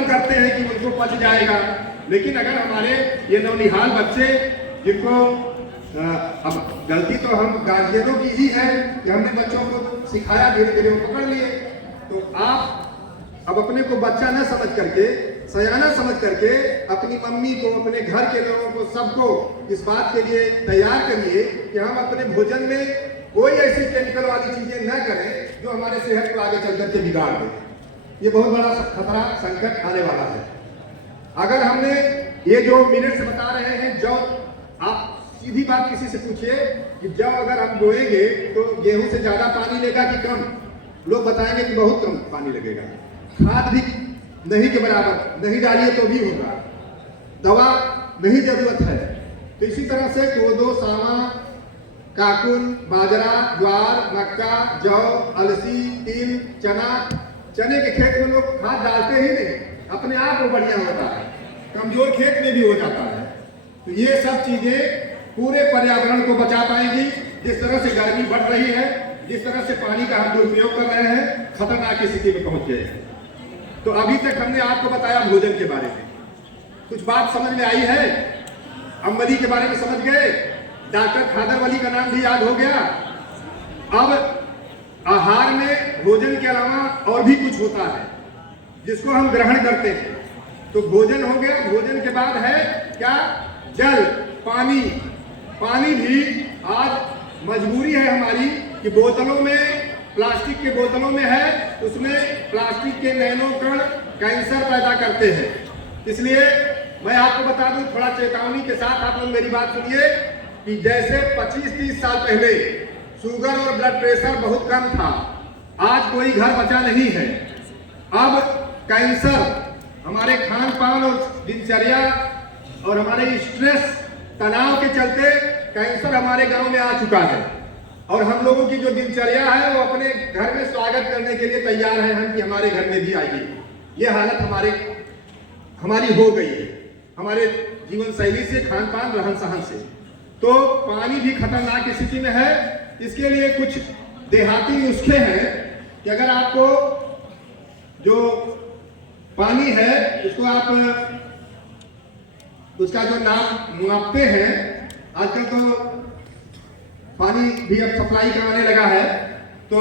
कर्म करते हैं कि उनको पच जाएगा। लेकिन अगर हमारे ये नौनिहाल बच्चे जिनको अब गलती तो हम गार्जियनों की ही है कि हमने बच्चों को सिखाया, धीरे धीरे वो पकड़ लिए, तो आप अब अपने को बच्चा न समझ करके, सयाना समझ करके अपनी मम्मी को, अपने घर के लोगों को, सबको इस बात के लिए तैयार करिए कि हम अपने भोजन में कोई ऐसी केमिकल वाली चीजें न करें जो हमारे सेहत को आगे चल करके बिगाड़ दे। ये बहुत बड़ा खतरा, संकट आने वाला है। अगर हमने ये जो मिनट्स बता रहे हैं, जौ, आप सीधी बात किसी से पूछिए कि जौ अगर हम बोएंगे तो गेहूं से ज्यादा पानी लेगा कि कम? लोग बताएंगे कि बहुत कम पानी लगेगा। खाद भी नहीं के बराबर नहीं डालिए तो भी होगा, दवा नहीं जरूरत है। तो इसी तरह से कोदो, सावा, काकुन, बाजरा, ज्वार, मक्का, जौ, अलसी, तिल, चना, चने के खेत में लोग खाद डालते ही नहीं, अपने आप वो बढ़िया होता है, कमजोर खेत में भी हो जाता है। तो ये सब चीजें पूरे पर्यावरण को बचा पाएंगी। जिस तरह से गर्मी बढ़ रही है, जिस तरह से पानी का हम दुरुपयोग कर रहे हैं, खतरनाक स्थिति में पहुंच गए हैं। तो अभी तक हमने आपको बताया भोजन के बारे में, कुछ बात समझ में आई है? अम्बली के बारे में समझ गए, डॉक्टर खादरवली का नाम भी याद हो गया। अब आहार में भोजन के अलावा और भी कुछ होता है जिसको हम ग्रहण करते हैं। तो भोजन हो गया, भोजन के बाद है क्या? जल, पानी। पानी भी आज मजबूरी है हमारी कि बोतलों में, प्लास्टिक के बोतलों में है, उसमें प्लास्टिक के नैनो कण कैंसर पैदा करते हैं। इसलिए मैं आपको बता दूं, थोड़ा चेतावनी के साथ आप लोग मेरी बात सुनिए कि जैसे 25-30 साल पहले शुगर और ब्लड प्रेशर बहुत कम था, आज कोई घर बचा नहीं है। अब कैंसर हमारे खान पान और दिनचर्या और हमारे स्ट्रेस, तनाव के चलते कैंसर हमारे गांव में आ चुका है। और हम लोगों की जो दिनचर्या है वो अपने घर में स्वागत करने के लिए तैयार है हम कि हमारे घर में भी आइए। ये हालत हमारी हो गई है, हमारे जीवन शैली से, खान पान, रहन सहन से। तो पानी भी खतरनाक स्थिति में है। इसके लिए कुछ देहाती नुस्खे हैं कि अगर आपको जो पानी है उसको आप उसका जो नापते हैं, आजकल तो पानी भी अब सप्लाई कराने लगा है, तो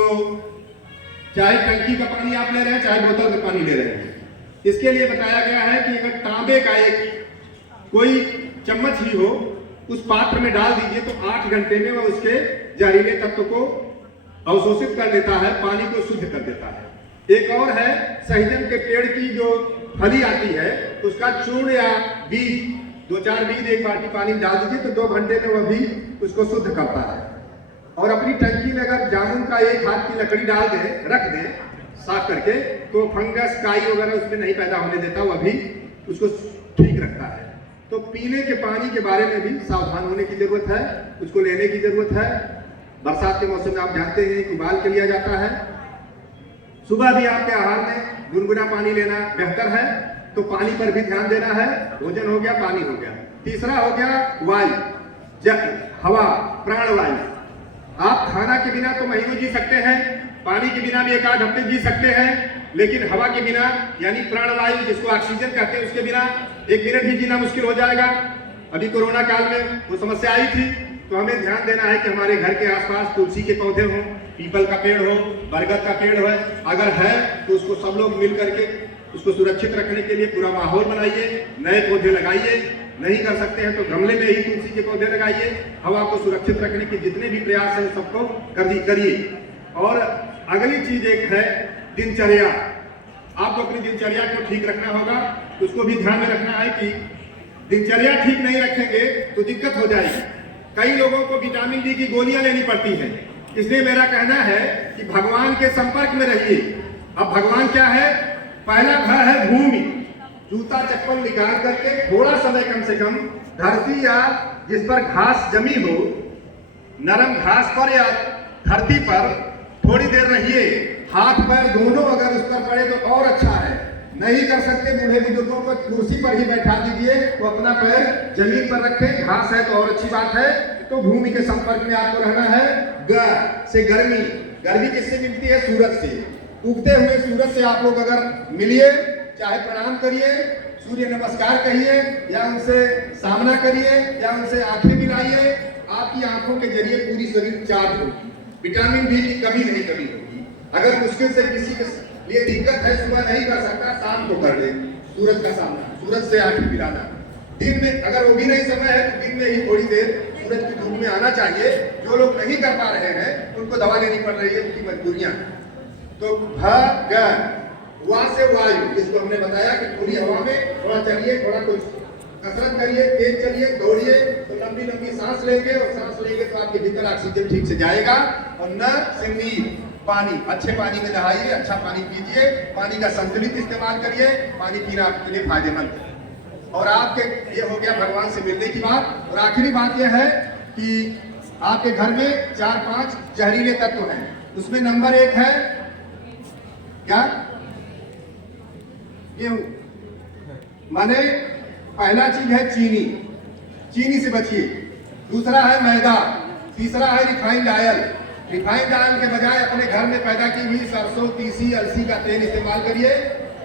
चाहे टंकी का पानी आप ले रहे हैं, चाहे बोतल का पानी ले रहे हैं, इसके लिए बताया गया है कि अगर तांबे का एक कोई चम्मच ही हो, उस पात्र में डाल दीजिए तो 8 घंटे में वह उसके जहरीले तत्व को अवशोषित कर देता है, पानी को शुद्ध कर देता है। एक और है सहजन के पेड़ की जो फली आती है, उसका चूर्ण या बीज, 2-4 बीज एक बाल्टी पानी में डाल दीजिए तो 2 घंटे में वह भी उसको शुद्ध करता है। और अपनी टंकी में अगर जामुन का 1 हाथ की लकड़ी डाल दें, रख दें साफ करके, तो फंगस, काई वगैरह उसमें नहीं पैदा होने देता, वह भी उसको ठीक रखता है। तो पीने के पानी के बारे में भी सावधान होने की जरूरत है, उसको लेने की जरूरत है। बरसात के मौसम में आप जानते हैं कि उबाल के लिया जाता है। सुबह भी आपके आहार में गुनगुना पानी लेना बेहतर है, तो पानी पर भी ध्यान देना है। भोजन हो गया, पानी हो गया। तीसरा हो गया वायु, हवा, प्राणवायु। आप खाना के बिना तो महीनों जी सकते हैं, पानी के बिना भी 1-8 हफ्ते जी सकते हैं, लेकिन हवा के बिना यानी प्राणवायु जिसको ऑक्सीजन कहते हैं, उसके बिना 1 मिनट भी जीना मुश्किल हो जाएगा। अभी कोरोना काल में वो समस्या आई थी, तो हमें ध्यान देना है कि हमारे घर के आसपास तुलसी के पौधे हों, पीपल का पेड़ हो, बरगद का पेड़ हो, अगर है तो उसको सब लोग मिल करके उसको सुरक्षित रखने के लिए पूरा माहौल बनाइए, नए पौधे लगाइए। नहीं कर सकते हैं तो गमले में ही तुलसी के पौधे लगाइए। हवा को सुरक्षित रखने के जितने भी प्रयास हैं सबको करिए। और अगली चीज एक है दिनचर्या। आपको अपनी दिनचर्या को ठीक रखना होगा, उसको भी ध्यान में रखना है कि दिनचर्या ठीक नहीं रखेंगे तो दिक्कत हो जाएगी। कई लोगों को विटामिन डी की गोलियां लेनी पड़ती हैं। इसलिए मेरा कहना है कि भगवान के संपर्क में रहिए। अब भगवान क्या है? पहला घर है भूमि। जूता चप्पल निकाल करके थोड़ा समय कम से कम धरती या जिस पर घास जमी हो, नरम घास पर या धरती पर थोड़ी देर रहिए। हाथ पैर दोनों अगर उस पर पड़े तो और अच्छा है। नहीं कर सकते बूढ़े बुजुर्गों को कुर्सी पर ही बैठा दीजिए, तो अपना पैर जमीन पर रखें। घास है तो और अच्छी बात है। तो भूमि के संपर्क में आपको रहना है। गर्मी किससे मिलती है? सूरज से। उगते हुए सूरज से आप लोग अगर मिलिए, चाहे प्रणाम करिए, सूर्य नमस्कार कहिए, या उनसे सामना करिए, या उनसे आंखें मिलाइए, आपकी आंखों के जरिए पूरी शरीर चार्ज होगी, विटामिन डी की कमी नहीं कमी होगी। अगर मुश्किल से किसी के लिए दिक्कत है, सुबह नहीं कर सकता, शाम को कर ले सूरज का सामना, सूरज से आंखें मिलाना। दिन में अगर वो भी नहीं समय है तो दिन में ही थोड़ी देर सूरज की धूप में आना चाहिए। जो लोग नहीं कर पा रहे हैं उनको दवा लेनी पड़ रही है, उनकी मजबूरियां। तो भ वा से वायु, जिसको हमने बताया कि खुली हवा में थोड़ा चलिए, थोड़ा कुछ कसरत करिए, तेज चलिए, दौड़िए, तो लंबी लंबी सांस लेंगे, और सांस लेंगे तो आपके भीतर ऑक्सीजन ठीक से जाएगा। और न से नीर, पानी, अच्छे पानी में नहाइए, अच्छा पानी पीजिए, पानी का संतुलित इस्तेमाल करिए, पानी पीना आपके लिए फायदेमंद है। और आपके ये हो गया भगवान से मिलने की बात। और आखिरी बात यह है कि आपके घर में 4-5 जहरीले तत्व हैं, उसमें नंबर 1 है क्या? गेहूं। माने पहला चीज है चीनी, चीनी से बचिए। दूसरा है मैदा, तीसरा है रिफाइंड ऑयल। रिफाइंड ऑयल के बजाय अपने घर में पैदा की हुई सरसों, तीसी, अलसी का तेल इस्तेमाल करिए,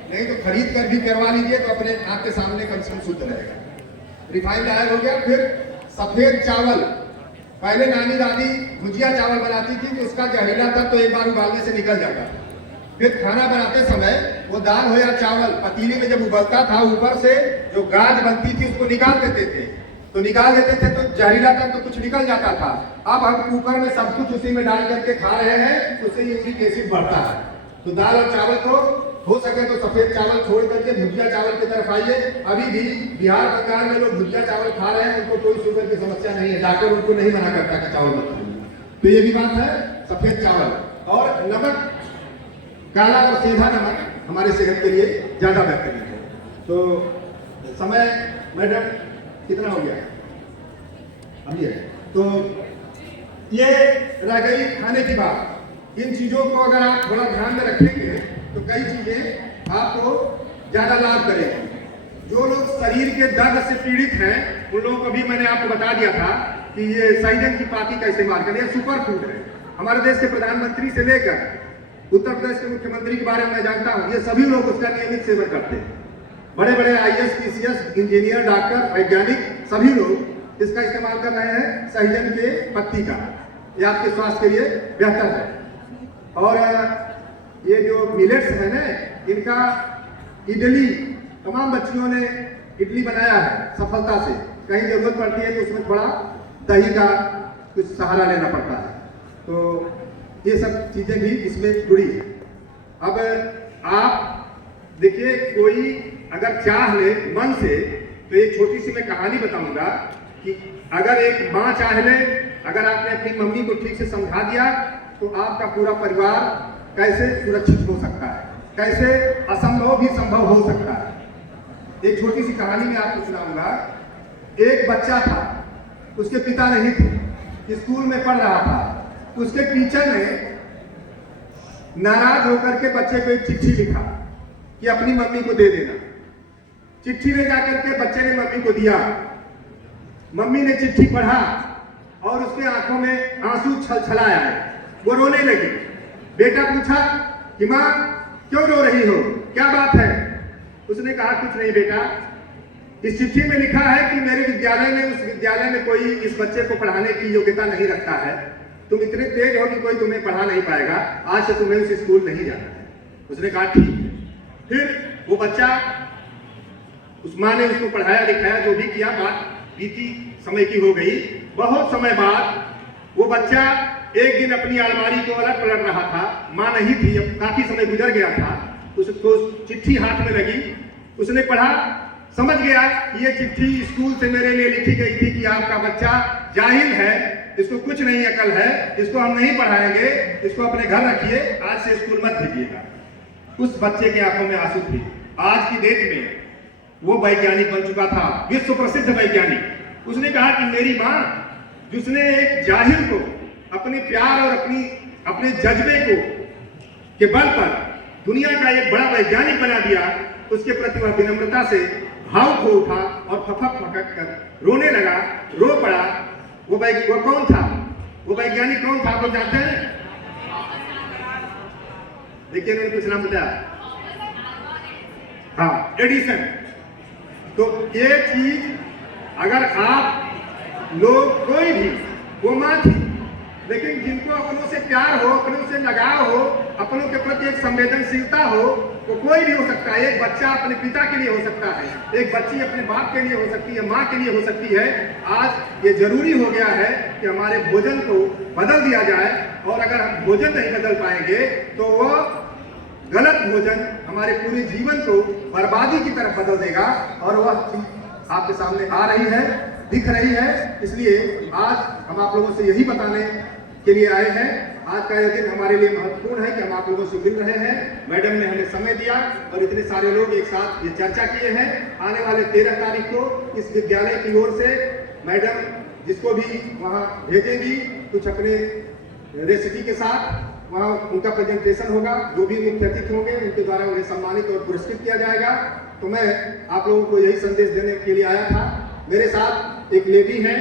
नहीं तो खरीद कर भी करवा लीजिए, तो अपने आंख के सामने कम से कम शुद्ध रहेगा। रिफाइंड ऑयल हो गया। फिर सफेद चावल, पहले नानी दादी भुजिया चावल बनाती थी तो उसका जहरीला तत्व तो एक बार उबालने से निकल जाता था। फिर खाना बनाते समय वो दाल हो या चावल पतीले में जब उबलता था, ऊपर से जो गाज बनती थी उसको निकाल देते थे, तो जहरीला तक तो कुछ निकल जाता था। अब हम कुकर में सब कुछ उसी में डाल करके खा रहे हैं, उससे यूरिक एसिड बढ़ता है। तो दाल और चावल को हो सके तो सफेद चावल छोड़ करके भुजिया चावल की तरफ आइए। अभी भी बिहार बंगाल में लोग भुजिया चावल खा रहे हैं, उनको कोई शुगर की समस्या नहीं है, डॉक्टर उनको नहीं मना करता कि चावल मत खाइए। तो ये भी बात है, सफेद चावल। और नमक, काला और सीधा नमक हमारे सेहत के लिए ज्यादा बेहतरीन है। तो समय मैडम कितना हो गया अभी है, तो ये रह गई खाने की बात। इन चीजों को अगर आप थोड़ा ध्यान में रखेंगे तो कई चीजें आपको ज्यादा लाभ करेंगी। जो लोग शरीर के दर्द से पीड़ित हैं उन लोगों को भी मैंने आपको बता दिया था कि ये सहजन की पाती का इस्तेमाल करें, सुपर फूड है। हमारे देश के प्रधानमंत्री से लेकर उत्तर प्रदेश के मुख्यमंत्री के बारे में मैं जानता हूं, ये सभी लोग उसका नियमित सेवन करते हैं। बड़े बड़े IAS, PCS, इंजीनियर, डॉक्टर, वैज्ञानिक सभी लोग इसका इस्तेमाल कर रहे हैं, सहजन के पत्ती का। ये आपके स्वास्थ्य के लिए बेहतर है। और ये जो मिलेट्स है ना, इनका इडली, तमाम बच्चियों ने इडली बनाया है सफलता से। कहीं जरूरत पड़ती है तो उसमें थोड़ा दही का कुछ सहारा लेना पड़ता है। तो ये सब चीजें भी इसमें जुड़ी है। अब आप देखिए, कोई अगर चाह ले मन से, तो एक छोटी सी मैं कहानी बताऊंगा कि अगर एक माँ चाह ले, अगर आपने अपनी मम्मी को ठीक से समझा दिया तो आपका पूरा परिवार कैसे सुरक्षित हो सकता है, कैसे असंभव भी संभव हो सकता है। एक छोटी सी कहानी में आपको सुनाऊंगा। एक बच्चा था, उसके पिता नहीं थे, स्कूल में पढ़ रहा था। उसके टीचर ने नाराज होकर के बच्चे को एक चिट्ठी लिखा कि अपनी मम्मी को दे देना। चिट्ठी ले जाकर के बच्चे ने मम्मी को दिया। मम्मी ने चिट्ठी पढ़ा और उसके आंखों में आंसू छलछलाया है, वो रोने लगी। बेटा पूछा कि माँ क्यों रो रही हो, क्या बात है? उसने कहा कुछ नहीं बेटा, इस चिट्ठी में लिखा है कि मेरे विद्यालय में, उस विद्यालय में कोई इस बच्चे को पढ़ाने की योग्यता नहीं रखता है। तुम इतने तेज हो कि कोई तुम्हें पढ़ा नहीं पाएगा, आज से तुम्हें उस स्कूल नहीं जाना है। उसने कहा ठीक है। फिर वो बच्चा, उस माँ ने उसको पढ़ाया लिखाया, जो भी किया, बात बीती समय की हो गई। बहुत समय बाद वो बच्चा एक दिन अपनी अलमारी को अलग पलट रहा था, माँ नहीं थी, अब काफी समय गुजर गया था। उसको चिट्ठी हाथ में लगी, उसने पढ़ा, समझ गया ये चिट्ठी स्कूल से मेरे लिए लिखी गई थी कि आपका बच्चा जाहिल है, इसको कुछ नहीं अकल है, इसको हम नहीं पढ़ाएंगे, इसको अपने घर रखिए, आज से स्कूल मत भेजिएगा। उस बच्चे के आंखों में आंसू थे। आज की डेट में वो वैज्ञानिक बन चुका था, विश्व प्रसिद्ध वैज्ञानिक। उसने कहा कि मेरी माँ, जिसने एक जाहिल को अपने प्यार और अपने जज्बे को के बल पर दुनिया का एक बड़ा वैज्ञानिक बना दिया, उसके प्रति वह विनम्रता से भावुक हो उठा और फफक फटक कर रोने लगा, रो पड़ा। वो कौन था? वो वैज्ञानिक कौन था, आप लोग जानते हैं? देखिए उन्होंने कुछ नाम बताया। हाँ, एडिशन। तो ये चीज अगर आप लोग कोई भी वो माँ थी, लेकिन जिनको अपनों से प्यार हो, अपनों से लगाव हो, अपनों के प्रति एक संवेदनशीलता हो, तो कोई भी हो सकता है। एक बच्चा अपने पिता के लिए हो सकता है, एक बच्ची अपने बाप के लिए हो सकती है, माँ के लिए हो सकती है। आज ये जरूरी हो गया है कि हमारे भोजन को बदल दिया जाए, और अगर हम भोजन नहीं बदल पाएंगे तो वो गलत भोजन हमारे पूरे जीवन को बर्बादी की तरफ बदल देगा। और वह चीज आपके सामने आ रही है, दिख रही है। इसलिए आज हम आप लोगों से यही बताने के लिए आए हैं। आज का यह दिन हमारे लिए महत्वपूर्ण है कि हम आप लोगों से मिल रहे हैं। मैडम ने हमें समय दिया और इतने सारे लोग एक साथ ये चर्चा किए हैं। आने वाले 13 तारीख को इस विद्यालय की ओर से मैडम जिसको भी वहाँ भेजेंगी, कुछ अपने रेसिपी के साथ वहाँ उनका प्रेजेंटेशन होगा। जो भी मुख्य अतिथि होंगे उनके द्वारा उन्हें सम्मानित और पुरस्कृत किया जाएगा। तो मैं आप लोगों को यही संदेश देने के लिए आया था। मेरे साथ एक लेडी हैं,